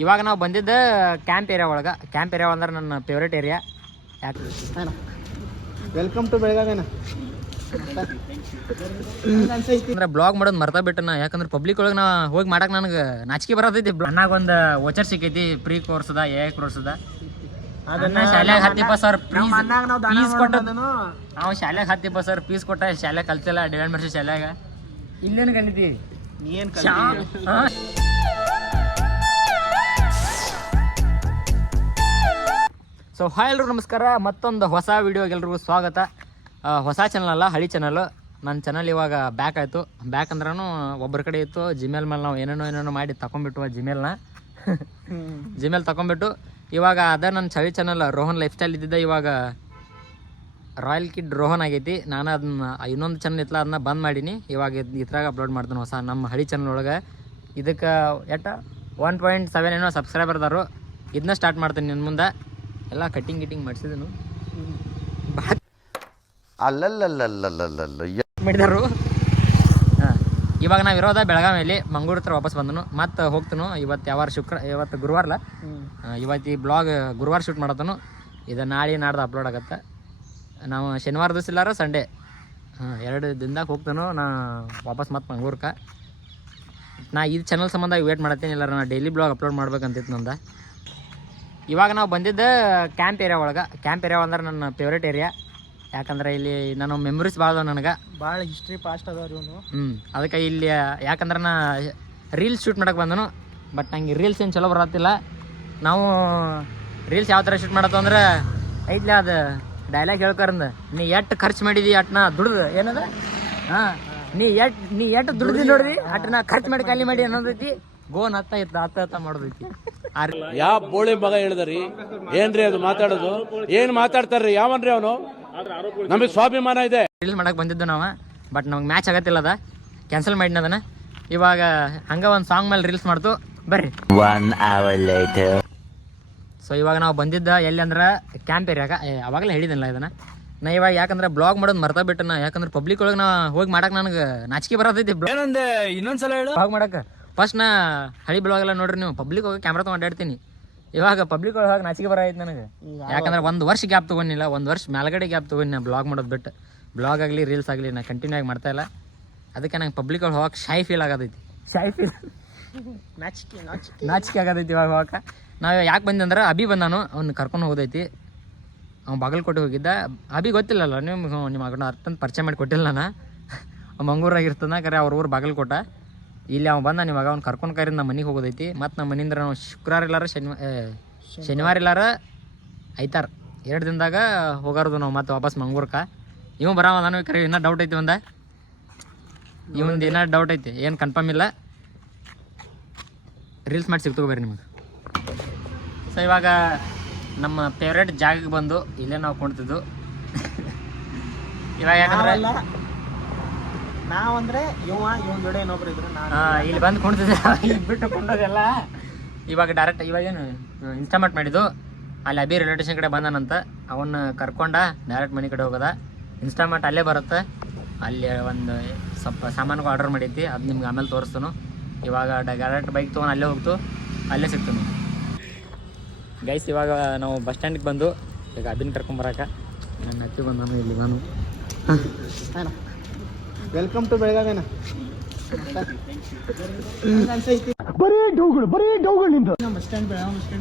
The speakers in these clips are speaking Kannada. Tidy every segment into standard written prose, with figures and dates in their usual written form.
ಇವಾಗ ನಾವು ಬಂದಿದ್ದ ಕ್ಯಾಂಪ್ ಏರಿಯಾ ಒಳಗೆ. ಕ್ಯಾಂಪ್ ಏರಿಯಾ ಅಂದ್ರೆ ನನ್ನ ಫೇವ್ರೇಟ್ ಏರಿಯಾ. ಯಾಕೆ ವೆಲ್ಕಮ್ ಟು ಬೆಳಗಾವಿನ ಅಂದ್ರೆ ಬ್ಲಾಗ್ ಮಾಡೋದು ಮರ್ತಾ ಬಿಟ್ಟನ. ಯಾಕಂದ್ರೆ ಪಬ್ಲಿಕ್ ಒಳಗೆ ನಾ ಹೋಗಿ ಮಾಡಕ್ಕೆ ನನಗೆ ನಾಚಿಕೆ ಬರತೈತಿ. ನನಗೆ ಒಂದು ವೋಚರ್ ಸಿಕ್ಕೈತಿ, ಫ್ರೀ ಕೋರ್ಸ್ ಅದ, ಎ ಕೋರ್ಸ್ ಅದ. ಶಾಲ್ಯಾಗ 10-20 ಸಾವಿರ ಫೀಸ್ ಕೊಟ್ಟ. ನಾವು ಶಾಲ್ಯಾಗ 10-20 ಸಾವಿರ ಫೀಸ್ ಕೊಟ್ಟ. ಶಾಲ್ಯಾಗ ಕಲ್ತಿಲ್ಲ, ಡಿವೈಡ್ ಮಾಡಿಸಿ ಶಾಲ್ಯಾಗ. ಇಲ್ಲೇನು ಕಲಿತಿ ಏನ್ ಸೊ ಹಾಯ್ ಎಲ್ರಿಗೂ ನಮಸ್ಕಾರ. ಮತ್ತೊಂದು ಹೊಸ ವಿಡಿಯೋಗೆ ಎಲ್ರಿಗೂ ಸ್ವಾಗತ. ಹೊಸ ಚಾನಲ್ ಅಲ್ಲ, ಹಳಿ ಚಾನಲ್. ನನ್ನ ಚಾನಲ್ ಇವಾಗ ಬ್ಯಾಕ್ ಆಯಿತು. ಬ್ಯಾಕ್ ಅಂದ್ರೂ ಒಬ್ಬರ ಕಡೆ ಇತ್ತು. ಜಿಮೇಲ್ ಮೇಲೆ ನಾವು ಏನೇನೋ ಮಾಡಿ ತಗೊಂಡ್ಬಿಟ್ಟು ಜಿಮೇಲ್ ತಗೊಂಡ್ಬಿಟ್ಟು ಇವಾಗ ಅದ ನನ್ನ ಚಳಿ ಚಾನಲ್ ರೋಹನ್ ಲೈಫ್ ಸ್ಟೈಲ್ ಇದ್ದಿದ್ದ. ಇವಾಗ ರಾಯಲ್ ಕಿಡ್ ರೋಹನ್ ಆಗೈತಿ. ನಾನು ಅದನ್ನ ಇನ್ನೊಂದು ಚಾನಲ್ ಇತ್ತಲ್ಲ, ಅದನ್ನ ಬಂದ್ ಮಾಡೀನಿ. ಇವಾಗ ಇದ್ರಾಗ ಅಪ್ಲೋಡ್ ಮಾಡ್ತೀನಿ ಹೊಸ ನಮ್ಮ ಹಳಿ ಚಾನಲ್ ಒಳಗೆ. ಇದಕ್ಕೆ 1.7 ಏನೋ ಸಬ್ಸ್ಕ್ರೈಬರ್ ಅದಾರು. ಇದನ್ನ ಸ್ಟಾರ್ಟ್ ಮಾಡ್ತೀನಿ ನಿನ್ನ ಮುಂದೆ. ಎಲ್ಲ ಕಟ್ಟಿಂಗ್ ಮಾಡಿಸಿದನು ಮಾಡಿದಾರು. ಹಾಂ, ಇವಾಗ ನಾವು ಇರೋದ ಬೆಳಗಾವಿಯಲ್ಲಿ. ಮಂಗಳೂರು ಹತ್ರ ವಾಪಸ್ ಬಂದನು. ಮತ್ತೆ ಹೋಗ್ತನು. ಇವತ್ತು ಗುರುವಾರಲ್ಲ. ಇವತ್ತು ಈ ಬ್ಲಾಗ್ ಗುರುವಾರ ಶೂಟ್ ಮಾಡತ್ತನು. ಇದು ನಾಡ್ದು ಅಪ್ಲೋಡ್ ಆಗತ್ತೆ. ನಾವು ಶನಿವಾರ ದಿವಸ ಇಲ್ಲಾರ ಸಂಡೇ 2 ದಿನದಾಗ ಹೋಗ್ತಾನು ನಾ ವಾಪಸ್ ಮತ್ತೆ ಮಂಗ್ಳೂರ್ಗೆ. ನಾ ಇದು ಚಾನಲ್ ಸಂಬಂಧ ವೇಟ್ ಮಾಡತ್ತೀನಿ. ಇಲ್ಲಾರ ನಾ ಡೈಲಿ ಬ್ಲಾಗ್ ಅಪ್ಲೋಡ್ ಮಾಡ್ಬೇಕಂತಿತ್ತು ನಂದು. ಇವಾಗ ನಾವು ಬಂದಿದ್ದ ಕ್ಯಾಂಪ್ ಏರಿಯಾ ಒಳಗೆ. ಕ್ಯಾಂಪ್ ಏರಿಯಾ ಅಂದ್ರೆ ನನ್ನ ಫೇವ್ರೇಟ್ ಏರಿಯಾ. ಯಾಕಂದ್ರೆ ಇಲ್ಲಿ ನಾನು ಮೆಮೊರೀಸ್ ಭಾಳ ಅದಾವ ನನಗೆ. ಭಾಳ ಹಿಸ್ಟ್ರಿ ಪಾಸ್ಟ್ ಅದಾವ್ರಿ ಇವನು. ಅದಕ್ಕೆ ಇಲ್ಲಿ ಯಾಕಂದ್ರೆ ನಾ ರೀಲ್ಸ್ ಶೂಟ್ ಮಾಡಕ್ಕೆ ಬಂದನು. ಬಟ್ ನಂಗೆ ರೀಲ್ಸ್ ಏನು ಚಲೋ ಬರತ್ತಿಲ್ಲ. ನಾವು ರೀಲ್ಸ್ ಯಾವ ಥರ ಶೂಟ್ ಮಾಡತ್ತು ಅಂದ್ರೆ ಐತ್ಲ ಅದು ಡೈಲಾಗ್ ಹೇಳ್ಕರಂದ, ನೀ ಎಷ್ಟು ಖರ್ಚು ಮಾಡಿದಿ ಅಟ್ನ ದುಡ್ದು ಏನದ. ಹಾಂ, ನೀ ಎಷ್ಟು ದುಡ್ದು ನೋಡಿದಿ ಅಟ್ನ ಖರ್ಚು ಮಾಡಿ ಖಾಲಿ ಮಾಡಿ ಅನ್ನೋದೈತಿ. ಗೋನ್ ಹತ್ತ ಮಾಡೋದೈತಿ. ಯಾವ ಬೋಳಿ ಮಗ ಹೇಳಿದ್ರಿ ಏನ್ರಿ ಅದು ಮಾತಾಡೋದು? ಏನ್ ಮಾತಾಡ್ತಾರ್ರಿ? ಯಾವನ್ರಿ ಅವನು? ನಮಗೆ ಸ್ವಾಭಿಮಾನ ಇದೆ. ರೀಲ್ಸ್ ಮಾಡಕ್ ಬಂದಿದ್ದು ನಾವು. ಬಟ್ ನಮ್ಗೆ ಮ್ಯಾಚ್ ಆಗತ್ತಿಲ್ಲ, ಅದ ಕ್ಯಾನ್ಸಲ್ ಮಾಡಿನ ಅದನ್ನ. ಇವಾಗ ಹಂಗ ಒಂದು ಸಾಂಗ್ ಮೇಲೆ ರೀಲ್ಸ್ ಮಾಡ್ತು ಬರ್ರಿ. 1 hour later. ಸೊ ಇವಾಗ ನಾವು ಬಂದಿದ್ದ ಎಲ್ಲಿ ಅಂದ್ರೆ ಕ್ಯಾಂಪ್ ಏರಿಯಾಗ. ಅವಾಗಲೇ ಹೇಳಿದಿಲ್ಲ ಇದನ್ನ ನಾ. ಇವಾಗ ಯಾಕಂದ್ರೆ ಬ್ಲಾಗ್ ಮಾಡೋದು ಮರ್ತಾ ಬಿಟ್ಟನ. ಯಾಕಂದ್ರೆ ಪಬ್ಲಿಕ್ ಒಳಗೆ ನಾ ಹೋಗಿ ಮಾಡಕ್ಕೆ ನನಗೆ ನಾಚಿಕೆ ಬರತೈತಿ. ಇನ್ನೊಂದ್ಸಲ ಹೇಳು. ಬ್ಲಾಗ್ ಮಾಡಕ್ಕೆ ಫಸ್ಟ್ ನಾ ಹಳಿ ಬ್ಲಾಗ್ ಎಲ್ಲ ನೋಡ್ರಿ ನೀವು. ಪಬ್ಲಿಕ್ ಹೋಗಿ ಕ್ಯಾಮ್ರಾ ತೊಗೊಂಡು ಅಡ್ಡಾಡ್ತೀನಿ. ಇವಾಗ ಪಬ್ಲಿಕ್ ಒಳಗೆ ಹೋಗಿ ನಾಚಿಕೆ ಬರೈತಿ ನನಗೆ. ಯಾಕಂದ್ರೆ 1 ವರ್ಷ ಗ್ಯಾಪ್ ತೊಗೊಂಡಿಲ್ಲ. 1 ವರ್ಷ ಮೇಲ್ಗಡೆ ಗ್ಯಾಪ್ ತೊಗೊಂಡು ನಾ ಬ್ಲಾಗ್ ಮಾಡೋದು ಬಿಟ್ಟು. ಬ್ಲಾಗ್ ಆಗಲಿ ರೀಲ್ಸ್ ಆಗಲಿ ನಾ ಕಂಟಿನ್ಯೂ ಆಗಿ ಮಾಡ್ತಾ ಇಲ್ಲ. ಅದಕ್ಕೆ ನಂಗೆ ಪಬ್ಲಿಕ್ ಒಳಗೆ ಹೋಗಕ್ಕೆ ಶೈ ಫೀಲ್ ಆಗತೈತಿ. ನಾಚಿಕೆ ಆಗತೈತಿ ಇವಾಗ ಹೋಗಕ್ಕೆ. ನಾವು ಯಾಕೆ ಬಂದಂದ್ರೆ ಅಭಿ ಬಂದಾನು. ಅವ್ನು ಕರ್ಕೊಂಡು ಹೋಗೋದೈತಿ. ಅವ್ನು ಬಾಗಲಕೋಟೆ ಹೋಗಿದ್ದ. ಅಭಿ ಗೊತ್ತಿಲ್ಲಲ್ಲ ನಿಮ್ಮ ಮಗನ ಅರ್ಥಂತ ಪರಿಚಯ ಮಾಡಿ ಕೊಟ್ಟಿಲ್ಲ ನಾನು. ಮಂಗಳೂರಾಗಿರ್ತದ ಕರೆ ಅವ್ರ ಊರು ಬಾಗಲಕೋಟ. ಇಲ್ಲಿ ಅವ್ನು ಬಂದ ಇವಾಗ ಅವ್ನು ಕರ್ಕೊಂಡು ಕರಿಂದ ನಮ್ಮ ಮನೆಗೆ ಹೋಗೋದೈತಿ. ಮತ್ತು ನಮ್ಮ ಮನೆಯಿಂದ ನಾವು ಶುಕ್ರವಾರ ಇಲ್ಲಾರ ಶನಿವಾರ ಇಲ್ಲಾರ ಐತಾರ 2 ದಿನದಾಗ ಹೋಗಾರದು ನಾವು ಮತ್ತೆ ವಾಪಸ್ ಮಂಗ್ಳೂರ್ಗೆ. ಇವ್ ಬರಾವ ನಾನು ಕರೆ ಇನ್ನೂ ಡೌಟ್ ಐತಿ. ಇವೊಂದು ಏನೋ ಡೌಟ್ ಐತಿ, ಏನು ಕನ್ಫರ್ಮ್ ಇಲ್ಲ. ರೀಲ್ಸ್ ಮಾಡಿ ಸಿಗ್ತೋಗ್ಬೇರಿ ನಿಮಗೆ. ಸೊ ಇವಾಗ ನಮ್ಮ ಫೇವ್ರೇಟ್ ಜಾಗಕ್ಕೆ ಬಂದು ಇಲ್ಲೇ ನಾವು ಕುಣ್ತಿದ್ದು. ಇವಾಗ ಯಾಕಂದ್ರೆ ನಾವಂದ್ರೆ ಇವನ್ ಜೋಡಿ ಇನ್ನೊಬ್ರು ಇದ್ರು. ಇಲ್ಲಿ ಬಂದು ಕುಣ್ತಿದ್ದೆ. ಇಲ್ಲಿ ಬಿಟ್ಟು ಕೊಂಡೋದೆಲ್ಲ ಇವಾಗ ಡೈರೆಕ್ಟ್ ಇವಾಗೇನು ಇನ್ಸ್ಟಾಮಾರ್ಟ್ ಮಾಡಿದ್ದು. ಅಲ್ಲಿ ಅಭಿ ರೈಲ್ವೆ ಸ್ಟೇಷನ್ ಕಡೆ ಬಂದಾನಂತ. ಅವನ್ನ ಕರ್ಕೊಂಡ ಡೈರೆಕ್ಟ್ ಮನೆ ಕಡೆ ಹೋಗೋದ. ಇನ್ಸ್ಟಾಮಾರ್ಟ್ ಅಲ್ಲೇ ಬರುತ್ತೆ. ಅಲ್ಲಿ ಒಂದು ಸ್ವಲ್ಪ ಸಾಮಾನುಗಳು ಆರ್ಡರ್ ಮಾಡೈತಿ. ಅದು ನಿಮ್ಗೆ ಆಮೇಲೆ ತೋರಿಸ್ತಾನು. ಇವಾಗ ಡೈರೆಕ್ಟ್ ಬೈಕ್ ತೊಗೊಂಡು ಅಲ್ಲೇ ಹೋಗ್ತು, ಅಲ್ಲೇ ಸಿಗ್ತಾನು ಗೈಸ್. ಇವಾಗ ನಾವು ಬಸ್ ಸ್ಟ್ಯಾಂಡಿಗೆ ಬಂದು ಈಗ ಅಭಿನ ಕರ್ಕೊಂಬರಕ್ಕೆ ನನ್ನ ಹತ್ತಿ ಬಂದಾನು. ಇಲ್ಲಿ ನಾನು ವೆಲ್ಕಮ್ ಟು ಬೆಳಗಾವಿನ.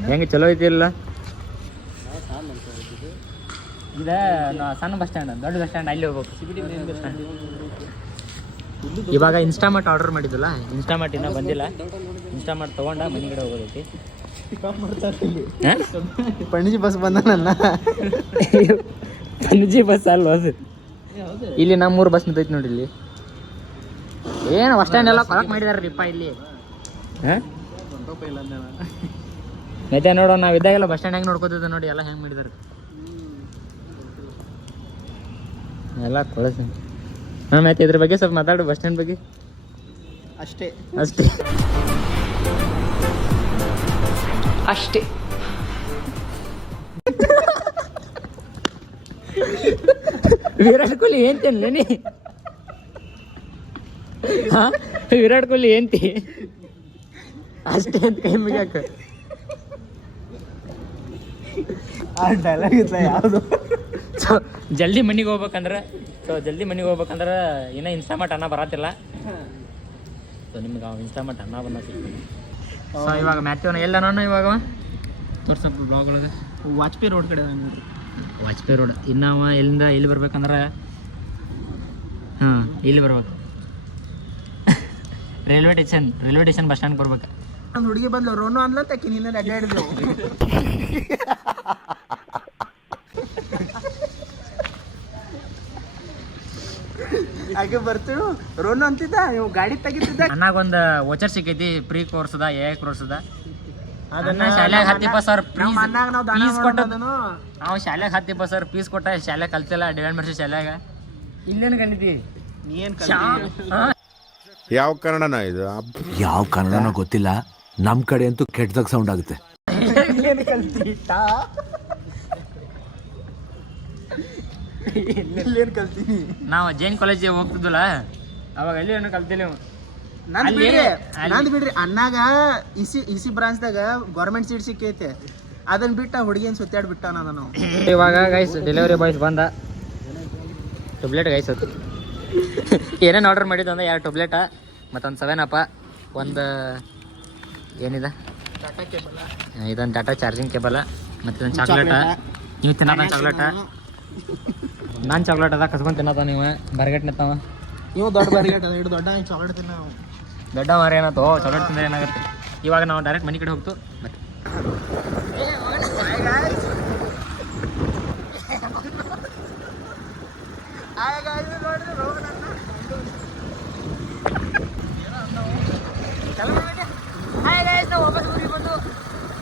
ಹೆಂಗೆ ಚಲೋ ಐತಿ ಇಲ್ಲ? ಇದೆ ಸಣ್ಣ ಬಸ್ ಸ್ಟ್ಯಾಂಡ್, ದೊಡ್ಡ ಬಸ್ ಸ್ಟ್ಯಾಂಡ್ ಅಲ್ಲಿ ಹೋಗ್ಬೇಕು. ಇವಾಗ ಇನ್ಸ್ಟಾಮಾರ್ಟ್ ಆರ್ಡರ್ ಮಾಡಿದ್ದಲ್ಲ, ಇನ್ಸ್ಟಾಮಾರ್ಟ್ ಇನ್ನೂ ಬಂದಿಲ್ಲ. ಇನ್ಸ್ಟಾಮಾರ್ಟ್ ತೊಗೊಂಡ ಮನೆ ಕಡೆ ಹೋಗೋದೈತಿ. ಪಣಜಿ ಬಸ್ ಬಂದನಲ್ಲ. ಪಣಜಿ ಬಸ್ ಅಲ್ವ ಅದು? ಇಲ್ಲಿ ನಮ್ಮೂರು ಬಸ್ ನಿಂತೈತಿ ನೋಡಿ. ಇಲ್ಲಿ ಏನು ಬಸ್ ಸ್ಟ್ಯಾಂಡ್ ಎಲ್ಲ ಕೊಳಕ್ ಮಾಡಿದಾರ್ರಿಪ್ಪ ಇಲ್ಲಿ. ಮತ್ತೆ ನೋಡೋ ನಾವು ಇದ್ದಾಗೆಲ್ಲ ಬಸ್ ಸ್ಟ್ಯಾಂಡ್ ಹೆಂಗೆ ನೋಡ್ಕೋತಿದ್ದೆ ನೋಡಿ. ಎಲ್ಲ ಹೆಂಗೆ ಮಾಡಿದಾರೆ ಎಲ್ಲ ಕೊಳಸ. ಮತ್ತೆ ಇದ್ರ ಬಗ್ಗೆ ಸ್ವಲ್ಪ ಮಾತಾಡು. ಬಸ್ ಸ್ಟ್ಯಾಂಡ್ ಬಗ್ಗೆ ಅಷ್ಟೇ. ವಿರಾಟ್ ಕೊಹ್ಲಿ ಏನ್ತೇನೆ ನೀ? ವಿರಾಟ್ ಕೊಹ್ಲಿ ಏನ್ತಿ ಅಷ್ಟೇ ಅಂತ ಕೈ ಮುಗಿಯಾಕ. ಆ ಡೈಲಾಗ್ ಇತ್ತ ಯಾವುದು? ಸೊ ಜಲ್ದಿ ಮನೆಗೆ ಹೋಗ್ಬೇಕಂದ್ರೆ ಇನ್ನೂ ಇನ್ಸ್ಟಾಮಟ್ ಅನ್ನ ಬರತ್ತಿಲ್ಲ. ಸೊ ನಿಮ್ಗೆ ಅವ ಇನ್ಸ್ಟಾಮಟ್ ಅನ್ನ ಬಂದ ಸಿಗ್ತೀನಿ. ಸೊ ಇವಾಗ ಮ್ಯಾಥ್ಯೂನ ಎಲ್ಲ ನಾನು ಇವಾಗ ತೋರ್ಸಪ್ಪ ಬ್ಲಾಗ್ ಒಳಗೆ ವಾಜಪೇಯಿ ರೋಡ್ ಕಡೆ ವಾಜಪೇಯಿ ರೋಡ್. ಇನ್ನು ಅವ ಎಲ್ಲಿಂದ ಎಲ್ಲಿ ಬರ್ಬೇಕಂದ್ರೆ ಹಾಂ ಇಲ್ಲಿ ಬರ್ಬೇಕು ರೈಲ್ವೆ ಸ್ಟೇಷನ್ ಬಸ್ ಸ್ಟ್ಯಾಂಡ್ ಬರ್ಬೇಕು. ಒಂದು ಹುಡುಗಿ ಬಂದ್ಲು ರೋನು ಅಂದ್ಲಂತ ಆಕಿ ನಿನ್ನೆ ಅಡ್ಡಾಡಿದ್ಲು. ಹಾಗೆ ಬರ್ತೀವಿ ರೋನು ಅಂತಿದ್ದ, ನೀವು ಗಾಡಿ ತೆಗಿತಿದ್ದ. ನನಗೊಂದು ವೋಚರ್ ಸಿಕ್ಕೈತಿ ಪ್ರೀ ಕೋರ್ಸ್ದ ಕೋರ್ಸ್ದ. ಅದನ್ನ ಶಾಲ್ಯಾಗ 10,000 ಫೀಸ್ ಕೊಟ್ಟು ನಾವು ಶಾಲ್ಯಾಗ 10,000 ಫೀಸ್ ಕೊಟ್ಟ ಶಾಲ್ಯಾಗ ಕಲ್ತಿಲ್ಲ. ಡಿವೈಡ್ ಮಾಡಿಸಿ ಶಾಲ್ಯಾಗ ಇಲ್ಲೇನು ಕಲಿತಿ ನೀ ಏನ್ ಯಾವ ಕನ್ನಡನ ಇದು? ಯಾವ ಕನ್ನಡನೋ ಗೊತ್ತಿಲ್ಲ, ನಮ್ ಕಡೆ ಅಂತೂ ಕೆಟ್ಟದಾಗ ಸೌಂಡ್ ಆಗುತ್ತೆ. ಇಲ್ಲೇನ್ ಕಲ್ತೀನಿ? ನಾವು ಜೈನ್ ಕಾಲೇಜಿಗೆ ಹೋಗ್ತಿದ್ವಲ್ಲ ಅವಾಗ ಅಲ್ಲಿ ಏನು ಕಲ್ತಿಲ್ಲ. ನಂದು ಬಿಡ್ರಿ ಅಣ್ಣಾಗ ಇಸಿ ಬ್ರಾಂಚ್ದಾಗ ಗೌರ್ಮೆಂಟ್ ಸೀಟ್ ಸಿಕ್ಕೈತೆ, ಅದನ್ನ ಬಿಟ್ಟ ಹುಡುಗಿನ ಸುತ್ತಾಡ್ಬಿಟ್ಟ ನಾನು. ಇವಾಗ ಗೈಸ್ ಡೆಲಿವರಿ ಬಾಯ್ಸ್ ಬಂದ ಟೊಬ್ಲೆಟ್ ಗೈಸ್ ಅದು ಏನೇನು ಆರ್ಡರ್ ಮಾಡಿದ್ದು ಅಂದ್ರೆ 2 ಟೊಬ್ಲೆಟ ಮತ್ತೊಂದು 7 ಅಪ್, ಒಂದು ಏನಿದೆ ಇದೊಂದು ಟಾಟಾ ಚಾರ್ಜಿಂಗ್ ಕೇಬಲ, ಮತ್ತು ಇದೊಂದು ಚಾಕ್ಲೇಟ. ನೀವು ತಿನ್ನೋದ ಚಾಕ್ಲೇಟ, ನಾನು ಚಾಕ್ಲೇಟ್ ಅದ ಕಸ್ಕೊಂಡು ತಿನ್ನತ್ತ. ನೀವು ಬರ್ಗೆಟ್ ನಿಂತಾವ ನೀವು ದೊಡ್ಡ ಬರ್ಗೆಟ್ ಅದ ಹಿಡಿದು ದೊಡ್ಡ ಚಾಕ್ಲೇಟ್ ತಿನ್ನ ದೊಡ್ಡ ಮಾರ ಏನಾಯ್ತು ಚಾಕ್ಲೇಟ್ ತಿಂದ್ರೆ ಏನಾಗುತ್ತೆ. ಇವಾಗ ನಾವು ಡೈರೆಕ್ಟ್ ಮನೆ ಕಡೆ ಹೋಗ್ತು. ಮತ್ತೆ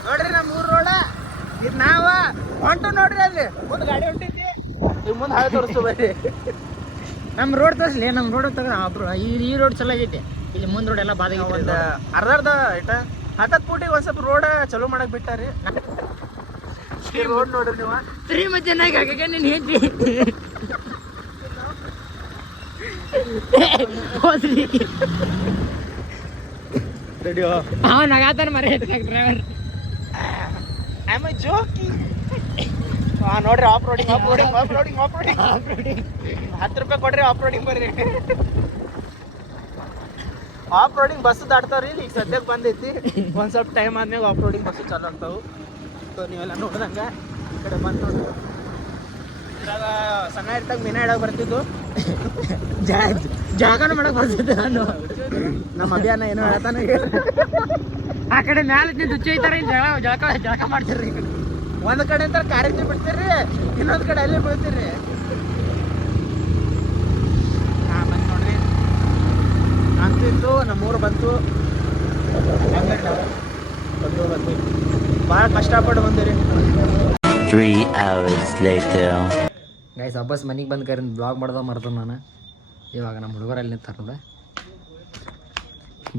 ನೋಡ್ರಿ ನಮ್ಮ ಊರ್ ರೋಡ ಇದು ನಾವ ಹೊಂಟು ನೋಡ್ರಿ ಅಲ್ಲಿ ಮುಂದೆ ಗಾಡಿ ಹೊಂಟೈತಿ, ಈಗ ಮುಂದೆ ಹಾಳೆ ತೋರಿಸ್ತು ಬರ್ರಿ. ನಮ್ಮ ರೋಡ್ ತೋರಿಸ್ಲಿ, ನಮ್ಮ ರೋಡ್ ತಗೋ. ಈ ರೋಡ್ ಚಲೋ ಆಗೈತಿ. ಇಲ್ಲಿ ಮುಂದೆ ರೋಡ್ ಎಲ್ಲ ಬಾದ ಒಂದು ಅರ್ಧ ಐಟ 10 ಫೂಟಿಗೆ ಒಂದ್ ಸ್ವಲ್ಪ ರೋಡ್ ಚಲೋ ಮಾಡಕ್ ಬಿಟ್ಟಾರಿ. ರೋಡ್ ನೋಡ್ರಿ ನೀವು ಸರಿ ಮತ್ತೆ ಚೆನ್ನಾಗಿ ನೀನು ಹೇಳ್ತಿ ನಗಾತಾನ ಮರ ಡ್ರೈವರ್. ನೋಡ್ರಿ ಆಫ್ ರೋಡಿಂಗ್ 10 ರೂಪಾಯಿ ಕೊಡ್ರಿ ಆಫ್ ರೋಡಿಂಗ್ ಬರ್ರಿ. ಆಫ್ ರೋಡಿಂಗ್ ಬಸ್ ದಾಟ್ತಾವ್ರಿ. ಈಗ ಸದ್ಯಕ್ಕೆ ಬಂದೈತಿ, ಒಂದ್ ಸ್ವಲ್ಪ ಟೈಮ್ ಆದ್ಮೇಲೆ ಆಫ್ ರೋಡಿಂಗ್ ಬಸ್ ಚಾಲು ಆಗ್ತಾವು. ಸೊ ನೀವೆಲ್ಲ ನೋಡ್ದಂಗ ಈ ಕಡೆ ಬಂದು ನೋಡ್ರಿ. ಇವಾಗ ಸಣ್ಣ ಇರ್ತಾಗ ಮೀನಾ ಇಡಕ್ ಬರ್ತಿದ್ದು, ಜಾಗನ ಮಾಡಕ್ ಬರ್ತಿದ್ದೆ ನಾನು. ನಮ್ಮ ಅಭಿಯಾನ ಏನೋ ಹೇಳ್ತಾನೆ. ಆ ಕಡೆ ಮ್ಯಾಲ ದುಚ್ಚ ಐತಾರ, ಜಳಕ ಮಾಡ್ತಿರ್ರಿ. ಒಂದ್ ಕಡೆ ಅಂತ ಕಾರಂಜಿ ಬಿಡ್ತೀರಿ, ಇನ್ನೊಂದ್ ಕಡೆ ಅಲ್ಲಿ ಬೀಳ್ತೀರಿ. ಬಂದು ನೋಡ್ರಿ ಅಂತಿತ್ತು ನಮ್ಮೂರು ಬಂತು. ಬಂದು ಭಾಳ ಕಷ್ಟಪಟ್ಟು ಬಂದಿರಿ. 3 hours later. ಗೈಸ್ ವಾಪಸ್ ಮನೆಗೆ ಬಂದು ಕರಿಂದ ಬ್ಲಾಗ್ ಮಾಡೋದು ಮರ್ತು ನಾನು. ಇವಾಗ ನಮ್ಮ ಹುಡುಗರಲ್ಲಿ ನಿಂತಾರಲ್ಲ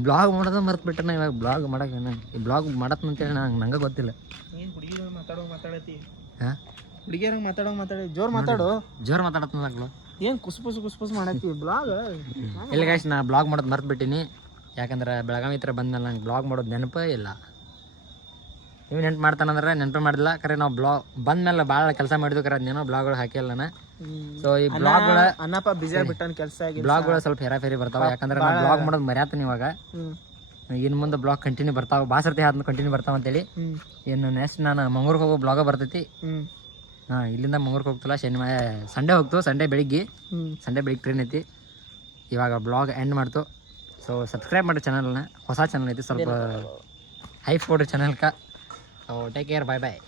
ಬ್ಲಾಗ್ ಮಾಡೋದು ಮರ್ತು ನಾ. ಇವಾಗ ಬ್ಲಾಗ್ ಮಾಡಕ್ಕೆ ಈ ಬ್ಲಾಗ್ ಮಾಡತ್ತಂತೇಳಿ ನಂಗೆ ಗೊತ್ತಿಲ್ಲ. ಏನು ಹುಡುಗಿಯರು ಮಾತಾಡತಿ ಹಾಂ, ಹುಡುಗಿಯರಂಗೆ ಮಾತಾಡಿ ಜೋರು ಮಾತಾಡತ್ತಂದಾಗ್ಲು ಏನು ಕುಸ್ಪುಸ್ ಮಾಡತ್ತಿ ಬ್ಲಾಗ್. ಇಲ್ಲ ಗೈಸ್, ನಾ ಬ್ಲಾಗ್ ಮಾಡೋದು ಮರ್ತು ಬಿಟ್ಟಿನಿ. ಯಾಕಂದ್ರೆ ಬೆಳಗಾವಿ ಹತ್ರ ಬಂದ್ಮೇಲೆ ನಂಗೆ ಬ್ಲಾಗ್ ಮಾಡೋದು ನೆನಪೇ ಇಲ್ಲ. ನೀವು ನೆನ್ಪು ಮಾಡ್ತಾನಂದ್ರೆ ನೆನಪು ಮಾಡಿಲ್ಲ. ಕರೆ ನಾವು ಬ್ಲಾಗ್ ಬಂದ್ಮೇಲೆ ಭಾಳ ಕೆಲಸ ಮಾಡಿದ್ವಿ, ಕರೆ ಅದೇನೋ ಬ್ಲಾಗ್ಗಳು ಹಾಕಿಲ್ಲ ನಾನು. ಸೊ ಈ ಬ್ಲಾಗ್ಗಳ ಅನ್ನಪ್ಪ ಬಿಸಿ ಆಗ್ಬಿಟ್ಟಾನ ಕೆಲಸ ಆಗಿ ಬ್ಲಾಗ್ಗಳು ಸ್ವಲ್ಪ ಹೇರಾಫೇರಿ ಬರ್ತಾವೆ. ಯಾಕಂದ್ರೆ ನಾವು ಬ್ಲಾಗ್ ಮಾಡೋದು ಮರ್ಯಾತನ. ಇವಾಗ ಇನ್ನು ಮುಂದೆ ಬ್ಲಾಗ್ ಕಂಟಿನ್ಯೂ ಬರ್ತಾವೆ, ಬಾಸರ್ತಿ ಆದ್ಮೇಲೆ ಕಂಟಿನ್ಯೂ ಬರ್ತಾವ ಅಂತೇಳಿ. ಇನ್ನು ನೆಕ್ಸ್ಟ್ ನಾನು ಮಂಗ್ಳೂರಿಗೆ ಹೋಗೋ ಬ್ಲಾಗ ಬರ್ತೈತಿ. ಹಾಂ, ಇಲ್ಲಿಂದ ಮಂಗ್ಳೂರಿಗೆ ಹೋಗ್ತಿಲ್ಲ, ಸಂಡೇ ಹೋಗ್ತು. ಸಂಡೇ ಬೆಳಿಗ್ಗೆ ಟ್ರೈನ್ ಐತಿ. ಇವಾಗ ಬ್ಲಾಗ್ ಎಂಡ್ ಮಾಡ್ತು. ಸೊ ಸಬ್ಸ್ಕ್ರೈಬ್ ಮಾಡಿ ಚಾನಲ್ನ, ಹೊಸ ಚಾನಲ್ ಐತಿ, ಸ್ವಲ್ಪ ಹೈಪ್ ಕೊಡ್ರಿ ಚಾನಲ್ಕ. ಸೊ ಟೇಕ್ ಕೇರ್, ಬಾಯ್.